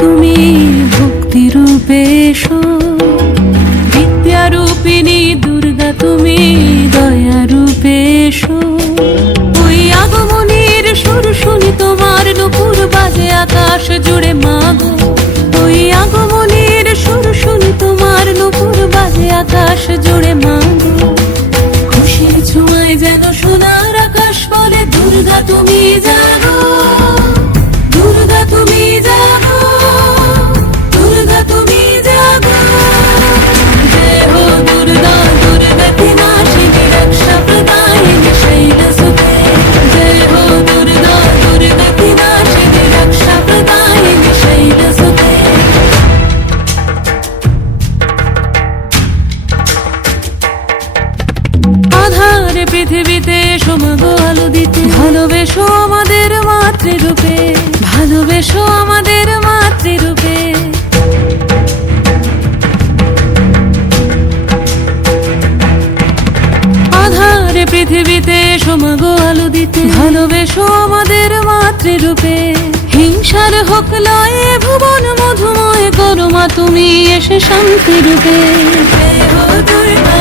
তুমি ভক্তি রূপে এসো, বিদ্যা রূপিণী দুর্গা তুমি দয়া রূপে এসো। ওই আগমনের সুর শুনি তোমার নুপুর বাজে আকাশ জুড়ে মাগো। ওই আগমনের সুর শুনি তোমার নুপুর বাজে আকাশ জুড়ে মাগো। খুশির ছোঁয়ায় যেন সোনার আকাশ বলে দুর্গা তুমি জাগো, দুর্গা তুমি জাগো, দুর্গা তুমি জাগো। জয় হো দুর্গা, দুর্গা কি নাশিনী রক্ষা প্রদায়িনী শৈলসুতে। জয় হো দুর্গা, দুর্গা কি নাশিনী রক্ষা প্রদায়িনী শৈলসুতে। আধারে পৃথিবীতে এসো মাগো আলো দিতে, ভালোবেসো আমাদের মাতৃরূপে, ভালোবেসো আমাদের মাতৃরূপে। আধারে পৃথিবীতে এসো মাগো আলো দিতে, ভালোবেসো আমাদের মাতৃরূপে। হিংসার হোক লয়ে ভুবন মধুময় করো মা তুমি এসে শান্তি রূপে। জয় হো দুর্গা,